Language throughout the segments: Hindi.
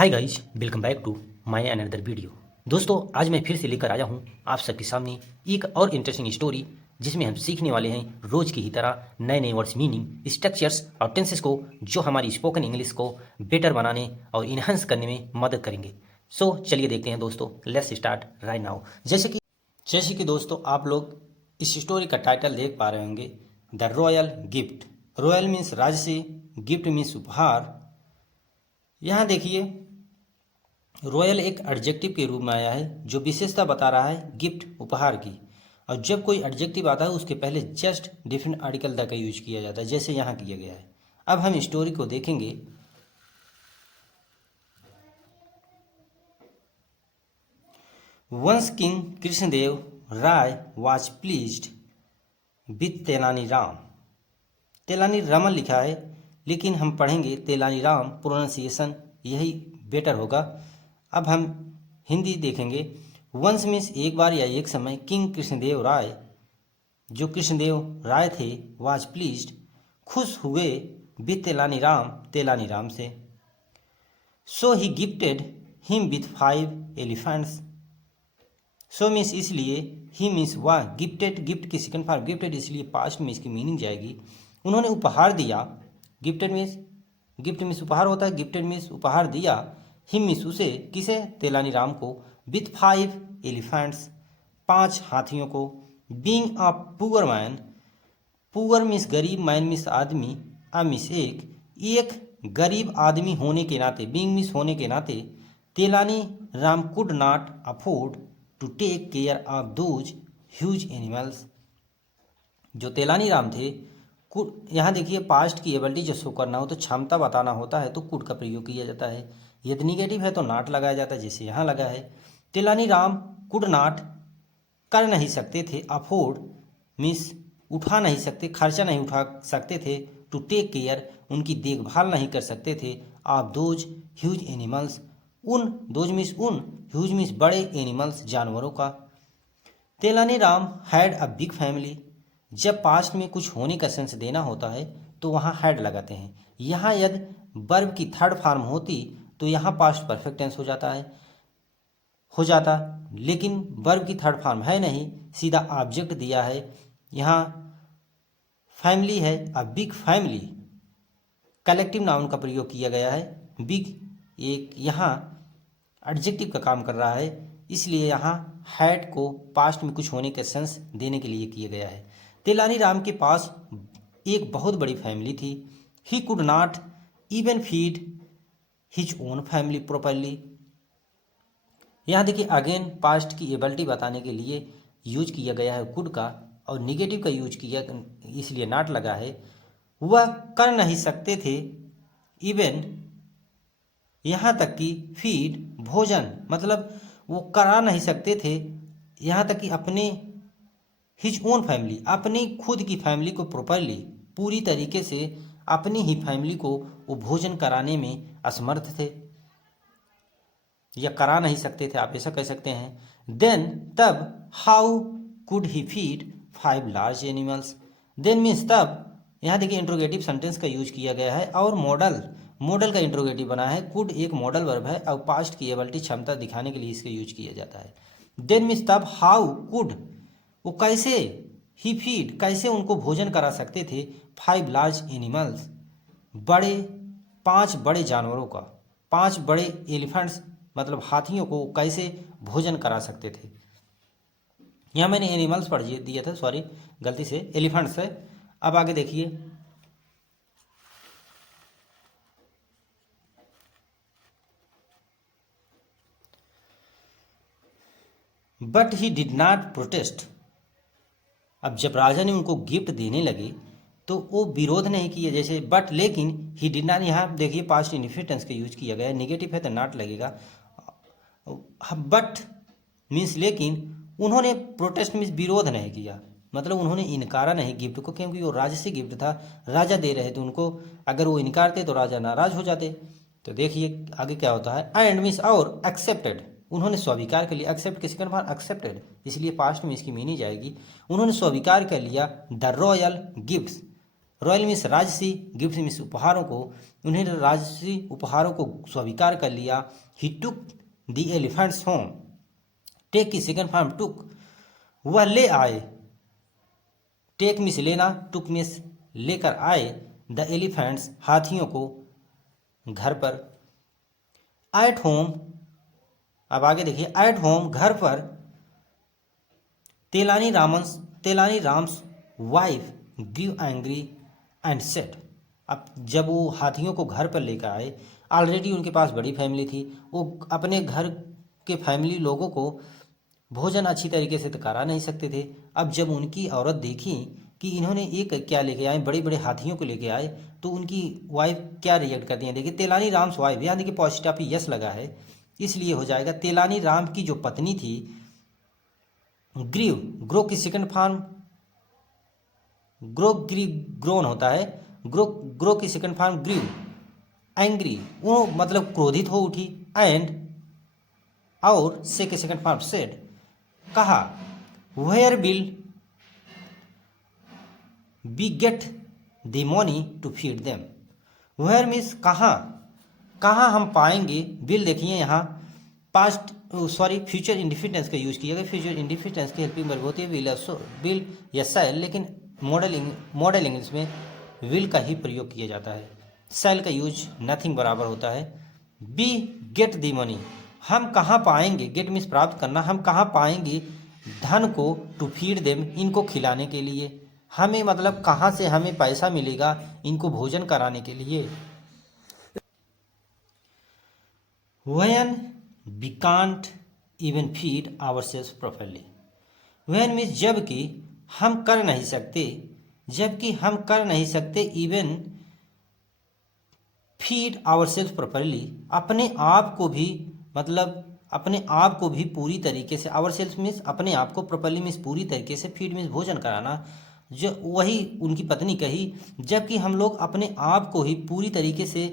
Hi guys, welcome back to my another video. दोस्तों, आज मैं फिर से लेकर आया हूँ आप सबके सामने एक और इंटरेस्टिंग स्टोरी, जिसमें हम सीखने वाले हैं रोज की ही तरह नए नए वर्ड्स, मीनिंग, स्ट्रक्चर्स और टेंसेस को, जो हमारी स्पोकन इंग्लिश को बेटर बनाने और इन्हांस करने में मदद करेंगे। सो चलिए देखते हैं दोस्तों, लेट्स स्टार्ट राइट नाउ। जैसे कि दोस्तों, आप लोग इस स्टोरी का टाइटल देख पा रहे होंगे, the royal gift. Royal means राजसी, गिफ्ट मीन्स उपहार। यहाँ देखिए, रॉयल एक एडजेक्टिव के रूप में आया है जो विशेषता बता रहा है गिफ्ट, उपहार की। और जब कोई एडजेक्टिव आता है उसके पहले जस्ट डिफरेंट आर्टिकल द का यूज किया जाता है, जैसे यहाँ किया गया है। अब हम स्टोरी को देखेंगे। Once king Krishnadeva Raya was pleased with तेलानी राम। तेलानी रामन लिखा है, लेकिन हम पढ़ेंगे तेलानी राम, प्रोनाउंसिएशन यही बेटर होगा। अब हम हिंदी देखेंगे। वंस मीन्स एक बार या एक समय, किंग कृष्णदेव राय, जो कृष्णदेव राय थे, वाज प्लीज्ड, खुश हुए, विथ तेलानी राम, तेलानी राम से। So he gifted him with 5 elephants. So means इसलिए, ही मीन्स वह, गिफ्टेड, गिफ्ट की सेकंड फॉर्म गिफ्टेड, इसलिए पास्ट में इसकी मीनिंग जाएगी। उन्होंने उपहार दिया। गिफ्टेड मीन्स, गिफ्ट मीन्स उपहार होता है, गिफ्टेड मीन्स उपहार दिया। हिम मीन्स उसे, किसे, तेलानी राम को, विथ 5 एलिफेंट्स, 5 हाथियों को। Being a poor man, poor means गरीब, मैन मीन्स आदमी, अ मीन्स एक गरीब आदमी होने के नाते, बीइंग मीन्स होने के नाते, तेलानी Ram could not afford to take care of those huge animals. जो तेलानी राम थे, कुड, यहाँ देखिए पास्ट की एबिलिटी जो शो करना हो तो क्षमता बताना होता है तो कुड का प्रयोग किया जाता है। यदि निगेटिव है तो नॉट लगाया जाता है, जैसे यहाँ लगा है। तेलानी राम कुड नॉट, कर नहीं सकते थे, अफोर्ड मीन्स उठा नहीं सकते, खर्चा नहीं उठा सकते थे, टू टेक केयर उनकी देखभाल नहीं कर सकते थे, ऑफ दोज ह्यूज एनिमल्स, उन, दोज मीन्स उन, ह्यूज मीन्स बड़े, एनिमल्स जानवरों का। तेलानी Ram had a big family. जब पास्ट में कुछ होने का सेंस देना होता है तो वहाँ हैड लगाते हैं। यहाँ यदि वर्ब की थर्ड फॉर्म होती तो यहाँ पास्ट परफेक्ट टेंस हो जाता, लेकिन वर्ब की थर्ड फॉर्म है नहीं, सीधा ऑब्जेक्ट दिया है। यहाँ फैमिली है, अ बिग फैमिली, कलेक्टिव नाउन का प्रयोग किया गया है। बिग एक यहाँ एडजेक्टिव का काम कर रहा है, इसलिए यहाँ हैड को पास्ट में कुछ होने का सेंस देने के लिए किया गया है। तेलानी राम के पास एक बहुत बड़ी फैमिली थी। He could not even feed his own family properly. यहाँ देखिए अगेन पास्ट की एबिलिटी बताने के लिए यूज किया गया है कुड का, और निगेटिव का यूज किया इसलिए नॉट लगा है। वह कर नहीं सकते थे, इवन, यहाँ तक कि फीड, भोजन, मतलब वो करा नहीं सकते थे, यहाँ तक कि अपने, हिज ओन फैमिली, अपनी खुद की फैमिली को प्रॉपरली, पूरी तरीके से अपनी ही फैमिली को वो भोजन कराने में असमर्थ थे, या करा नहीं सकते थे, आप ऐसा कह सकते हैं। देन, तब, how could he feed 5 large animals. Then means तब, यहाँ देखिए इंट्रोगेटिव सेंटेंस का यूज किया गया है, और मॉडल का इंट्रोगेटिव बना है। कुड एक मॉडल वर्ब है और पास्ट की एबिलिटी, क्षमता दिखाने के लिए इसका यूज किया जाता है। देन मीन्स तब, हाउ कुड, वो कैसे, ही फीड, कैसे उनको भोजन करा सकते थे, 5 लार्ज एनिमल्स, बड़े, 5 बड़े जानवरों का, 5 बड़े एलिफेंट्स मतलब हाथियों को कैसे भोजन करा सकते थे। यहाँ मैंने एनिमल्स पढ़ दिया था, सॉरी गलती से, एलिफेंट्स है। अब आगे देखिए, but he did not protest. अब जब राजा ने उनको गिफ्ट देने लगे तो वो विरोध नहीं किया, जैसे बट, लेकिन, ही डिड नॉट, यहाँ देखिए पास्ट इंडेफिनिट टेंस का यूज किया गया है, निगेटिव है तो नॉट लगेगा। बट मीन्स लेकिन, उन्होंने प्रोटेस्ट मीन्स विरोध नहीं किया, मतलब उन्होंने इनकारा नहीं गिफ्ट को, क्योंकि वो राजा से गिफ्ट था, राजा दे रहे थे उनको, अगर वो इनकारते तो राजा नाराज हो जाते। तो देखिए आगे क्या होता है। एंड मीन्स और, एक्सेप्टेड, उन्होंने स्वीकार कर लिया, एक्सेप्ट के सेकंड बार एक्सेप्टेड, इसलिए पास्ट में इसकी मीनिंग जाएगी, उन्होंने स्वीकार कर लिया the royal gifts, royal means राजसी, गिफ्ट मीन्स उपहारों को, उन्होंने राजसी उपहारों को स्वीकार कर लिया। He took the elephants home, take की सेकंड फॉर्म टुक, वह ले आए, टेक मीन्स लेना, टुक मीन्स लेकर आए, द एलिफेंट्स हाथियों को घर पर। एट होम, अब आगे देखिए, एट होम घर पर, तेलानी Ram's wife grew angry and said, अब जब वो हाथियों को घर पर लेकर आए, ऑलरेडी उनके पास बड़ी फैमिली थी, वो अपने घर के फैमिली लोगों को भोजन अच्छी तरीके से तो करा नहीं सकते थे। अब जब उनकी औरत देखी कि इन्होंने एक क्या लेके आए, बड़े बड़े हाथियों को लेके आए, तो उनकी वाइफ क्या रिएक्ट करती हैं। देखिए तेलानी राम्स वाइफ, यहाँ देखिए पॉजिटिव यस लगा है, इसलिए हो जाएगा। तेलानी राम की जो पत्नी थी, ग्रीव, ग्रो की सेकंड फॉर्म ग्रोन होता है, ग्रो की सेकंड फॉर्म ग्रीव, एंग्री वो मतलब क्रोधित हो उठी, एंड और से के सेकंड फॉर्म सेड, कहा, where will be get the money to feed them, where means कहाँ, कहाँ हम पाएंगे, विल देखिए यहाँ पास्ट फ्यूचर इंडिफिनेंस का यूज किया गया। फ्यूचर इंडिफिनेंस की हेल्पिंग वर्ब होती है विल या शैल, लेकिन मॉडल इंग्लिश में विल का ही प्रयोग किया जाता है, शैल का यूज नथिंग बराबर होता है। बी गेट द मनी, हम कहाँ पाएंगे, गेट मीन्स प्राप्त करना, हम कहाँ पाएंगे धन को, टू फीड देम इनको खिलाने के लिए, हमें मतलब कहाँ से हमें पैसा मिलेगा इनको भोजन कराने के लिए। When we can't even feed ourselves properly, when means जबकि हम कर नहीं सकते, जबकि हम कर नहीं सकते, even feed ourselves properly अपने आप को भी, मतलब अपने आप को भी पूरी तरीके से, ourselves मीन्स अपने आप को, properly मीन्स पूरी तरीके से, feed मीन्स भोजन कराना, जो वही उनकी पत्नी कही, जबकि हम लोग अपने आप को ही पूरी तरीके से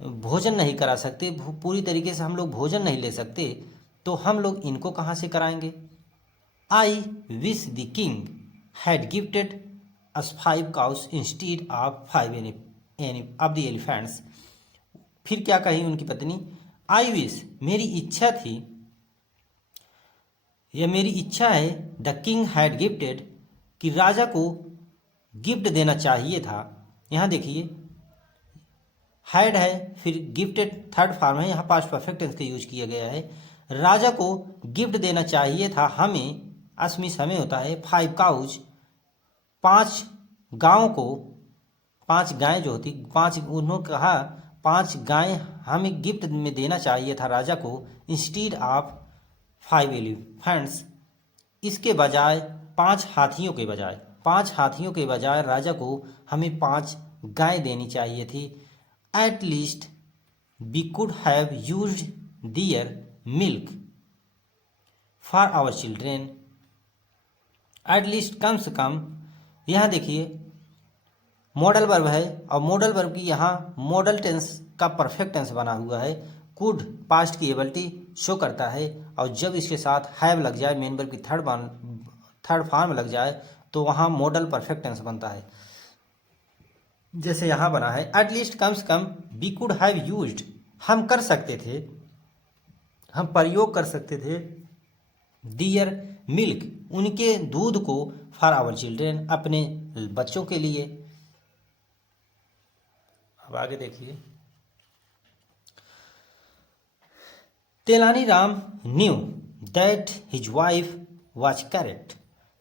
भोजन नहीं करा सकते, पूरी तरीके से हम लोग भोजन नहीं ले सकते, तो हम लोग इनको कहाँ से कराएंगे। I wish the king had gifted us 5 cows instead of 5 of the elephants, फिर क्या कही उनकी पत्नी, आई विश मेरी इच्छा थी, यह मेरी इच्छा है, द किंग हैड गिफ्टेड कि राजा को गिफ्ट देना चाहिए था, यहाँ देखिए हैड है, फिर गिफ्टेड थर्ड फॉर्म है, यहाँ पास्ट परफेक्ट टेंस का यूज किया गया है। राजा को गिफ्ट देना चाहिए था हमें, असमिस हमें होता है, 5 cows 5 गायों को, 5 गायें जो होती, 5 उन्होंने कहा 5 गायें हमें गिफ्ट में देना चाहिए था राजा को, इंस्टीड ऑफ 5 एलिफेंट्स इसके बजाय, 5 हाथियों के बजाय, 5 हाथियों के बजाय राजा को हमें 5 गायें देनी चाहिए थी। At least we could have used their milk for our children. At least कम से कम, यहाँ देखिए मॉडल वर्ब है, और मॉडल वर्ब की यहाँ मॉडल टेंस का परफेक्ट टेंस बना हुआ है, कुड पास्ट की एबिलिटी शो करता है, और जब इसके साथ हैव लग जाए, मेन वर्ब की थर्ड फॉर्म लग जाए, तो वहाँ मॉडल परफेक्ट टेंस बनता है, जैसे यहाँ बना है, एटलीस्ट कम से कम, वी कुड हैव यूज्ड हम कर सकते थे, हम प्रयोग कर सकते थे, दियर मिल्क उनके दूध को, फॉर आवर चिल्ड्रेन अपने बच्चों के लिए। अब आगे देखिए, तेलानी Ram knew that his wife was correct,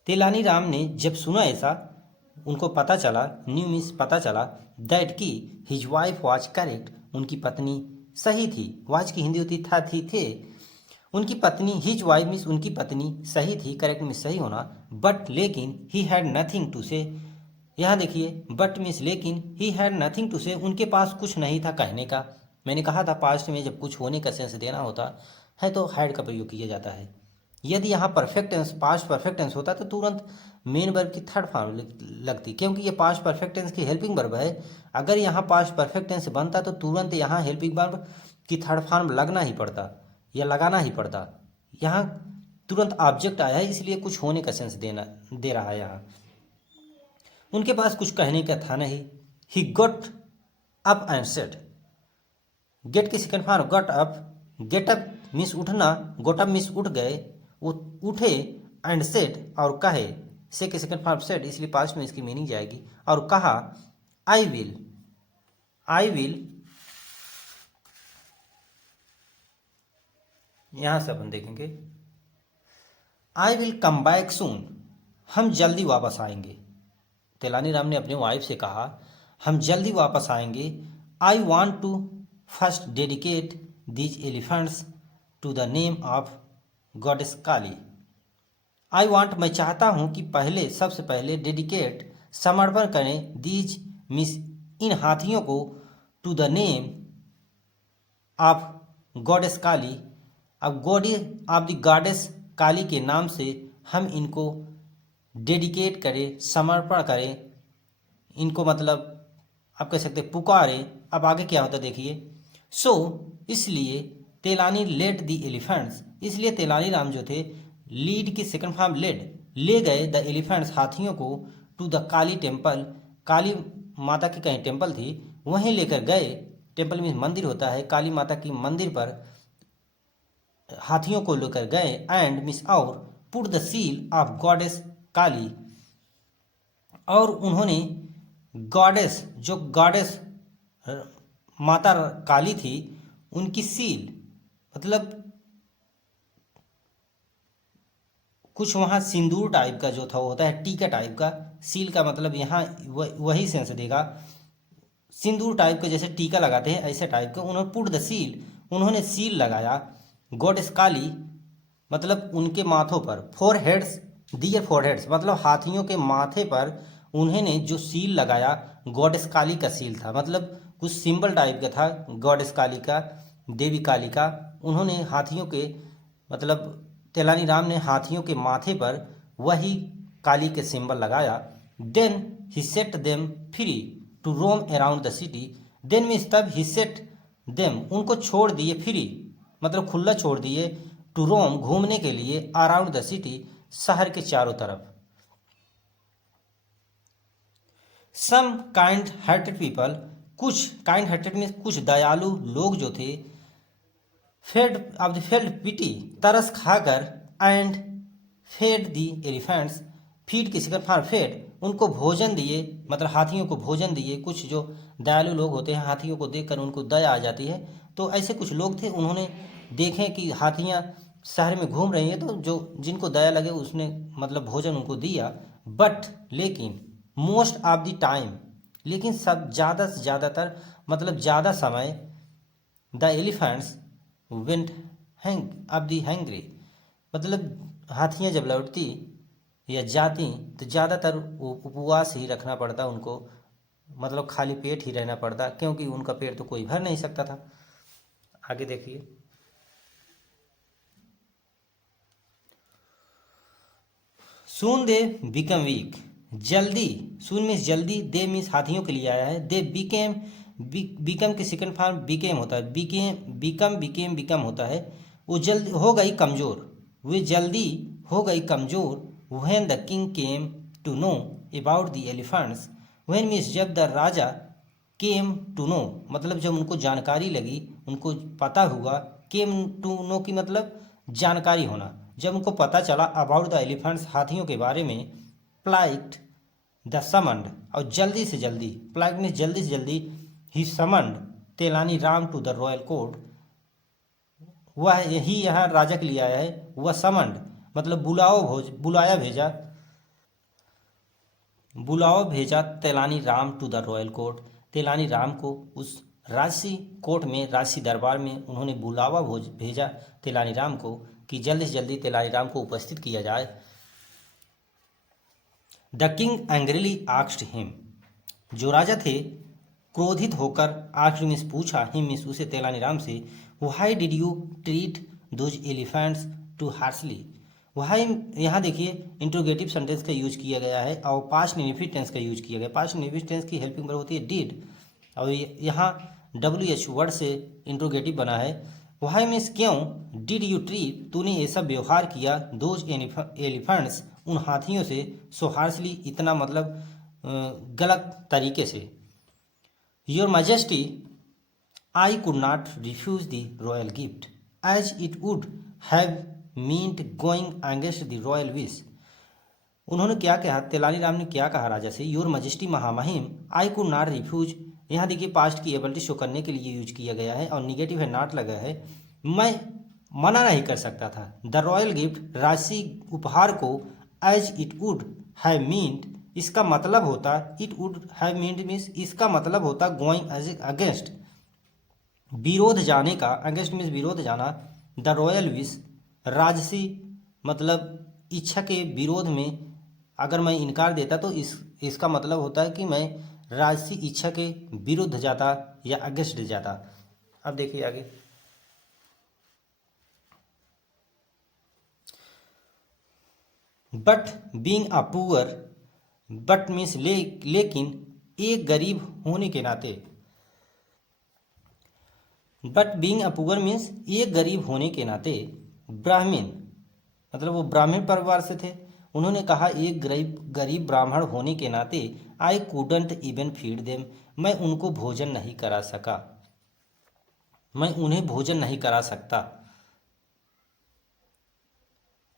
तेलानी राम ने जब सुना ऐसा, उनको पता चला, न्यू मीन्स पता चला, दैट की हिज वाइफ वाज करेक्ट उनकी पत्नी सही थी, वाज की हिंदी होती था, थी, थे, उनकी पत्नी, हिज वाइफ मीन्स उनकी पत्नी सही थी, करेक्ट मीन्स सही होना, बट लेकिन ही हैड नथिंग टू से, यहाँ देखिए बट मीन्स लेकिन, ही हैड नथिंग टू से उनके पास कुछ नहीं था कहने का। मैंने कहा था पास्ट में जब कुछ होने का सेंस देना होता है तो हैड का प्रयोग किया जाता है। यदि यहाँ perfect tense, past perfect tense होता तो तुरंत मेन वर्ब की थर्ड फॉर्म लगती, क्योंकि ये पास्ट परफेक्ट टेंस की हेल्पिंग वर्ब है। अगर यहाँ पास्ट परफेक्ट टेंस बनता तो तुरंत यहाँ हेल्पिंग वर्ब की थर्ड फॉर्म लगना ही पड़ता या लगाना ही पड़ता। यहाँ तुरंत ऑब्जेक्ट आया है, इसलिए कुछ होने का सेंस दे रहा है यहाँ। उनके पास कुछ कहने का था नहीं। He got up and said, get की second form got up, get up means उठना, गॉट अप मीन्स उठ गए, वो उठे, एंड सेड और कहे, से की सेकंड फॉर्म सेड इसलिए पास्ट में इसकी मीनिंग जाएगी, और कहा आई विल, आई विल, यहां से अपन देखेंगे I will come back soon, हम जल्दी वापस आएंगे। तेलानीराम ने अपने वाइफ से कहा हम जल्दी वापस आएंगे। I want to first dedicate these elephants to the name of goddess Kali. I want मैं चाहता हूँ कि पहले सबसे पहले डेडिकेट समर्पण करें दीज मिस इन हाथियों को to the name of goddess Kali, अब गॉडी ऑफ द गॉडेस काली के नाम से हम इनको डेडिकेट करें, समर्पण करें, इनको मतलब आप कह सकते पुकारे। अब आगे क्या होता देखिए, सो इसलिए तेलानी लेड द एलिफेंट्स, इसलिए तेलानीराम जो थे लीड की सेकंड फॉर्म लेड, ले गए द एलिफेंट्स हाथियों को टू द काली टेम्पल, काली माता की कहीं टेम्पल थी वहीं लेकर गए। टेम्पल मीन्स मंदिर होता है, काली माता की मंदिर पर हाथियों को लेकर गए, एंड मिस और put the seal of goddess Kali, और उन्होंने गॉडेस जो गॉडेस माता काली थी उनकी सील, मतलब कुछ वहाँ सिंदूर टाइप का जो था वो होता है टीका टाइप का, सील का मतलब यहाँ वही सेंस देगा, सिंदूर टाइप का जैसे टीका लगाते हैं ऐसे टाइप का। उन्होंने पुट द सील, उन्होंने सील लगाया गॉडेस काली, मतलब उनके माथों पर, फोर हेड्स दियर फोर हेड्स मतलब हाथियों के माथे पर उन्होंने जो सील लगाया गॉडेस काली का सील था, मतलब कुछ सिंबल टाइप का था गॉडेस काली का, देवी काली का। उन्होंने हाथियों के मतलब तेलानीराम ने हाथियों के माथे पर वही काली के सिंबल लगाया। Then he set them free to roam around the city, then means तब ही सेट देम उनको छोड़ दिए, फ्री मतलब खुला छोड़ दिए, टू रोम घूमने के लिए, अराउंड द सिटी शहर के चारों तरफ। सम काइंड हार्टेड पीपल, कुछ काइंड हार्टेड में कुछ दयालु लोग जो थे, fed of the felt pity तरस खाकर, and fed the elephants, feed की सिकर फार फेड उनको भोजन दिए, मतलब हाथियों को भोजन दिए। कुछ जो दयालु लोग होते हैं हाथियों को देखकर उनको दया आ जाती है, तो ऐसे कुछ लोग थे, उन्होंने देखें कि हाथियाँ शहर में घूम रही हैं तो जो जिनको दया लगे उसने मतलब भोजन उनको दिया। बट लेकिन मोस्ट ऑफ द टाइम, लेकिन सब ज़्यादा से ज़्यादातर मतलब ज़्यादा समय, the elephants went hang of the hangry, मतलब हाथियाँ जब लौटती या जाती तो ज़्यादातर उपवास ही रखना पड़ता उनको, मतलब खाली पेट ही रहना पड़ता क्योंकि उनका पेट तो कोई भर नहीं सकता था। आगे देखिए, सून दे बिकम वीक, जल्दी, सून मीन्स जल्दी, दे मीन्स हाथियों के लिए आया है, दे बिकेम, बिकम की सेकंड फॉर्म बिकेम होता है, बिकम बिकम होता है, वो जल्दी हो गई कमज़ोर, वे जल्दी हो गई कमज़ोर। When the king came to know about the elephants, when means जब द राजा, केम टू नो मतलब जब उनको जानकारी लगी, उनको पता हुआ, केम टू नो की मतलब जानकारी होना, जब उनको पता चला अबाउट द एलिफेंट्स हाथियों के बारे में, प्लाइट द समंड और जल्दी से जल्दी, प्लाइट मीन्स जल्दी से जल्दी, ही समंड तेलानी Ram to the royal court, वह यही यहाँ राजा के लिए आया है, वह समंड मतलब बुलाया भेजा, बुलाओ भेजा तेलानी Ram to the royal court, तेलानी राम को उस राजसी कोर्ट में, राजसी दरबार में उन्होंने बुलावा भेजा तेलानी राम को कि जल्दी से जल्दी तेलानी राम को उपस्थित किया जाए। The king angrily asked him, जो राजा थे क्रोधित होकर आस्क्ड मीन्स पूछा, हिम मीन्स उसे तेलानी राम से, why did you treat those elephants too harshly, why यहाँ देखिए इंट्रोगेटिव सेंटेंस का यूज किया गया है और पास्ट इंडेफिनिट टेंस का यूज किया गया है। पास्ट इंडेफिनिट टेंस की हेल्पिंग वर्ब होती है डिड, और यहाँ WH वर्ड से इंट्रोगेटिव बना है। व्हाई मीन्स क्यों, डिड यू ट्रीट तूने ऐसा व्यवहार किया, दोज एलिफेंट्स उन हाथियों से, सो हार्शली इतना मतलब गलत तरीके से। Your majesty, I could not refuse the royal gift as it would have meant going against the royal wish. उन्होंने क्या कहा, तेलानीराम ने क्या कहा राजा से, योर मजेस्टी महामहिम, आई कुड नॉट रिफ्यूज, यहाँ देखिए पास्ट की एबिलिटी शो करने के लिए यूज किया गया है और निगेटिव है नॉट लगा है, मैं मना नहीं कर सकता था। द रॉयल गिफ्ट, राशि उपहार को, as it would have meant, इसका मतलब होता, it would have meant means इसका मतलब होता गोइंग अगेंस्ट, विरोध जाने का, अगेंस्ट मीन्स विरोध जाना, द रॉयल विश, राजसी मतलब इच्छा के विरोध में अगर मैं इनकार देता तो इसका मतलब होता है कि मैं राजसी इच्छा के विरुद्ध जाता या अगेंस्ट जाता। अब देखिए आगे, but being a poor, but means लेकिन एक गरीब होने के नाते, but being a poor means एक गरीब होने के नाते, ब्राह्मण मतलब वो ब्राह्मण परिवार से थे, उन्होंने कहा एक गरीब ब्राह्मण होने के नाते, आई कूडंट इवन फीड देम, मैं उनको भोजन नहीं करा सका, मैं उन्हें भोजन नहीं करा सकता।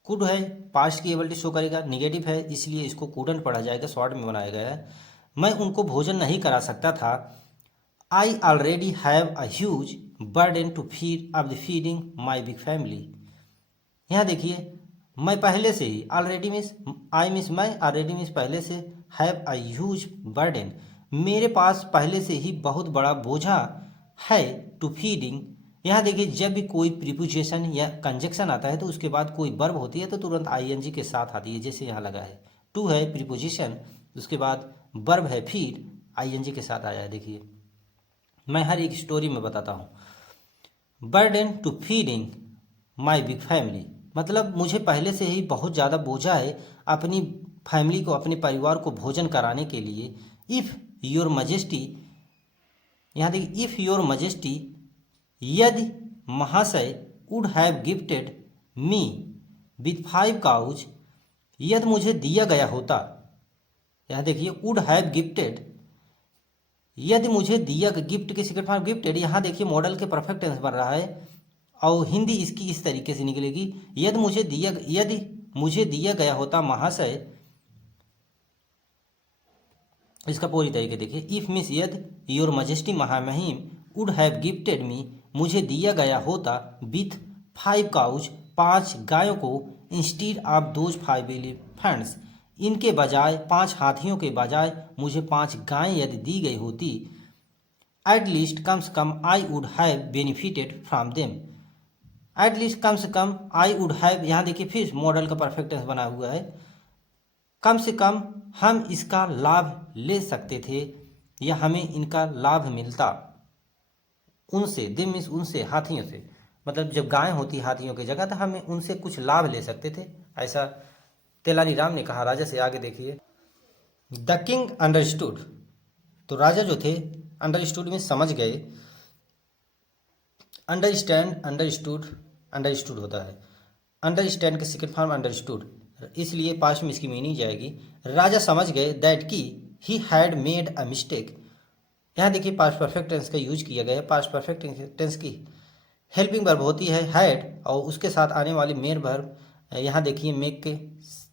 कुड है पास्ट की एबिलिटी शो करेगा, निगेटिव है इसलिए इसको कूडंट पढ़ा जाएगा, शॉर्ट में बनाया गया है। मैं उनको भोजन नहीं करा सकता था। I already have a huge burden to feed of the feeding my big family. यहाँ देखिए मैं पहले से ही, ऑलरेडी मीन्स आई मीन्स मैं, ऑलरेडी मीन्स पहले से, हैव अ ह्यूज बर्डन मेरे पास पहले से ही बहुत बड़ा बोझा है, टू फीडिंग। यहाँ देखिए जब भी कोई प्रीपोजिशन या कंजक्शन आता है तो उसके बाद कोई वर्ब होती है तो तुरंत आईएनजी के साथ आती है, जैसे यहाँ लगा है टू है प्रीपोजिशन, उसके बाद वर्ब है फीड, आईएनजी के साथ आया है। देखिए मैं हर एक स्टोरी में बताता हूँ। Burden to feeding my big family मतलब मुझे पहले से ही बहुत ज़्यादा बोझा है अपनी फैमिली को, अपने परिवार को भोजन कराने के लिए। इफ़ योर मजेस्टी, यहाँ देखिए इफ़ योर मजेस्टी, यदि महाशय, would have gifted me with 5 cows, यदि मुझे दिया गया होता, यहाँ देखिए वुड हैव गिफ्टेड, यदि मुझे दिया, गिफ्ट के सेकंड फॉर्म गिफ्टेड, यहाँ देखिए मॉडल के परफेक्ट टेंस बन रहा है और हिंदी इसकी इस तरीके से निकलेगी, यदि मुझे दिया गया होता महाशय, इसका पूरी तरीके देखिए, इफ मीन्स यदि, योर मजेस्टी महामहिम, वुड हैव गिफ्टेड मी, मुझे दिया गया होता, विथ 5 काउज, 5 गायों को, इंस्टीड ऑफ दोज 5 एलिफेंट्स, इनके बजाय 5 हाथियों के बजाय मुझे 5 गायें यदि दी गई होती, एट लीस्ट कम से कम I would have benefited from them, at least कम से कम आई वुड हैव, यहाँ देखिए फिर मॉडल का परफेक्ट टेंस बना हुआ है, कम से कम हम इसका लाभ ले सकते थे या हमें इनका लाभ मिलता उनसे, दे मीन्स उनसे, हाथियों से, मतलब जब गायें होती हाथियों की जगह तो हमें उनसे कुछ लाभ ले सकते थे, ऐसा तेलानीराम ने कहा राजा से। आगे देखिए, द किंग अंडरस्टूड, तो राजा जो थे अंडरस्टूड में समझ गए, अंडरस्टैंड, अंडरस्टूड होता है, अंडरस्टैंड के सेकंड फॉर्म अंडरस्टूड, इसलिए पास्ट में इसकी मीनिंग जाएगी, राजा समझ गए, दैट की he had made a mistake, यहाँ देखिए पास्ट परफेक्ट टेंस का यूज किया गया है। पास्ट परफेक्ट टेंस की हेल्पिंग वर्ब होती है हैड और उसके साथ आने वाली मेड वर्ब, यहाँ देखिए मेक के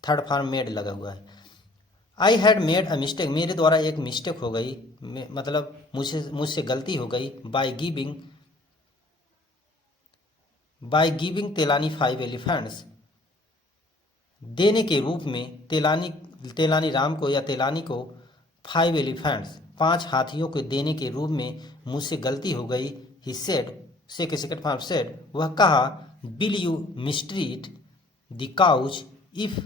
थर्ड फॉर्म मेड लगा हुआ है। I had made a mistake, मेरे द्वारा एक मिस्टेक हो गई, मतलब मुझसे गलती हो गई, बाय गिविंग तेलानी 5 एलिफेंट्स, देने के रूप में तेलानी राम को या तेलानी को 5 एलिफेंट्स, 5 हाथियों को देने के रूप में मुझसे गलती हो गई। ही सेड, से के सेकंड फॉर्म सेड, वह कहा, will you mistreat the cows if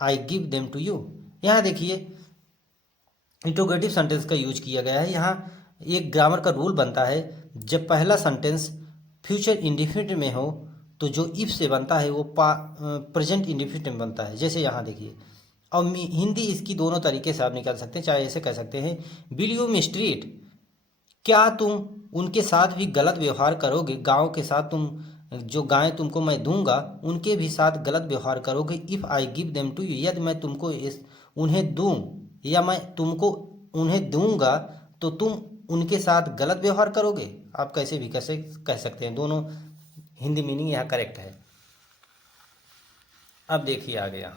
I give them to you, यहाँ देखिए इंट्रोगेटिव सेंटेंस का यूज किया गया है। यहाँ एक ग्रामर का रूल बनता है, जब पहला सेंटेंस फ्यूचर इंडेफिनिट में हो तो जो इफ से बनता है वो प्रेजेंट इंडेफिनिट में बनता है, जैसे यहाँ देखिए। और हिंदी इसकी दोनों तरीके से आप निकाल सकते हैं, चाहे ऐसे कह सकते हैं, विल यू मिस्ट्रीट, क्या तुम उनके साथ भी गलत व्यवहार करोगे, गाँव के साथ तुम, जो गायें तुमको मैं दूंगा उनके भी साथ गलत व्यवहार करोगे, if I give them to you, यदि मैं तुमको उन्हें दूं, या मैं तुमको उन्हें दूंगा तो तुम उनके साथ गलत व्यवहार करोगे। आप कैसे भी कैसे कह सकते हैं, दोनों हिंदी मीनिंग यहाँ करेक्ट है। अब देखिए आ गया,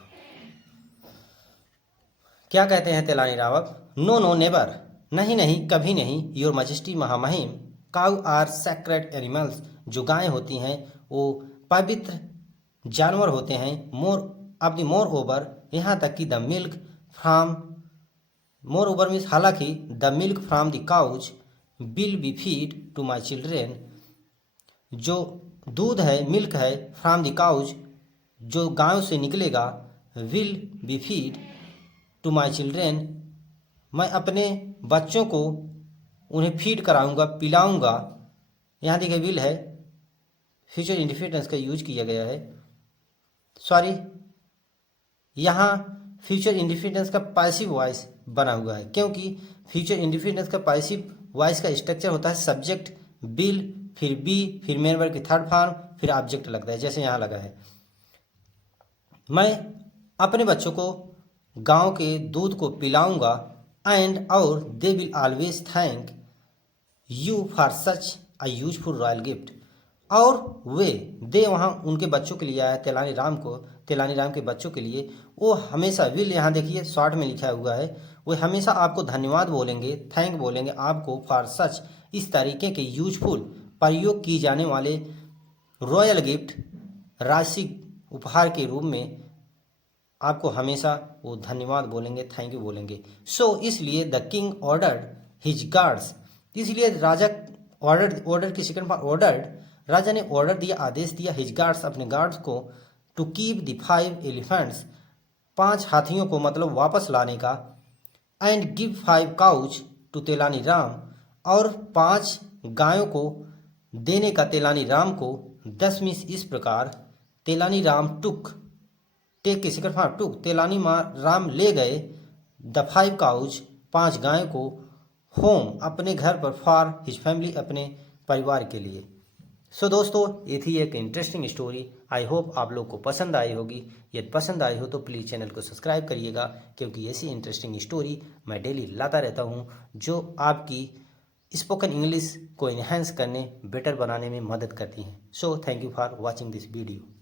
क्या कहते हैं तेलानी राम। नो नो नेवर, नहीं नहीं कभी नहीं, योर मजेस्टी महामहिम, काउ आर सैक्रेड एनिमल्स, जो गायें होती हैं वो पवित्र जानवर होते हैं। मोर अपनी मोर ओवर, यहाँ तक कि the milk from, moreover means हालांकि, the milk from the cows will be feed to my children, जो दूध है मिल्क है फ्राम द काउज, जो गायों से निकलेगा, will be feed to my children, मैं अपने बच्चों को उन्हें फीड कराऊंगा पिलाऊंगा। यहाँ देखिए विल है, फ्यूचर इंडिफिनिट का यूज किया गया है, सॉरी यहाँ फ्यूचर इंडिफिनिट का पैसिव वॉइस बना हुआ है, क्योंकि फ्यूचर इंडिफिनिट का पैसिव वॉइस का स्ट्रक्चर होता है सब्जेक्ट, विल, फिर बी, फिर मेन वर्ब की थर्ड फॉर्म, फिर ऑब्जेक्ट लगता है, जैसे यहाँ लगा है। मैं अपने बच्चों को गांव के दूध को पिलाऊंगा, एंड और they will always thank you for such a useful royal gift, और वे दे वहाँ उनके बच्चों के लिए आया तेलानी राम के बच्चों के लिए, वो हमेशा विल, यहाँ देखिए शॉर्ट में लिखा हुआ है, वो हमेशा आपको धन्यवाद बोलेंगे, थैंक बोलेंगे आपको, फॉर सच, इस तरीके के यूजफुल, प्रयोग की जाने वाले, रॉयल गिफ्ट, राशिक उपहार के रूप में आपको हमेशा वो धन्यवाद बोलेंगे, थैंक यू बोलेंगे। सो इसलिए the king ordered his guards, इसलिए राजा ऑर्डर की सेकंड पार्ट ऑर्डर्ड, राजा ने ऑर्डर दिया, आदेश दिया, हिज गार्ड्स, अपने गार्ड्स को, टू कीप द 5 एलिफेंट्स, 5 हाथियों को मतलब वापस लाने का, एंड गिव 5 काउच टू तेलानी राम, और 5 गायों को देने का तेलानी राम को। 10 मीन्स इस प्रकार, तेलानी राम टुक, टेक के सेकंड फॉर्म टुक, तेलानी राम ले गए, द 5 काउज, 5 गायों को, होम, अपने घर पर, फॉर हिज फैमिली, अपने परिवार के लिए। सो दोस्तों, ये थी एक इंटरेस्टिंग स्टोरी। आई होप आप लोग को पसंद आई होगी। यदि पसंद आई हो तो प्लीज़ चैनल को सब्सक्राइब करिएगा, क्योंकि ऐसी इंटरेस्टिंग स्टोरी मैं डेली लाता रहता हूँ, जो आपकी स्पोकन इंग्लिश को इन्हेंस करने, बेटर बनाने में मदद करती हैं। So thank you for watching this video.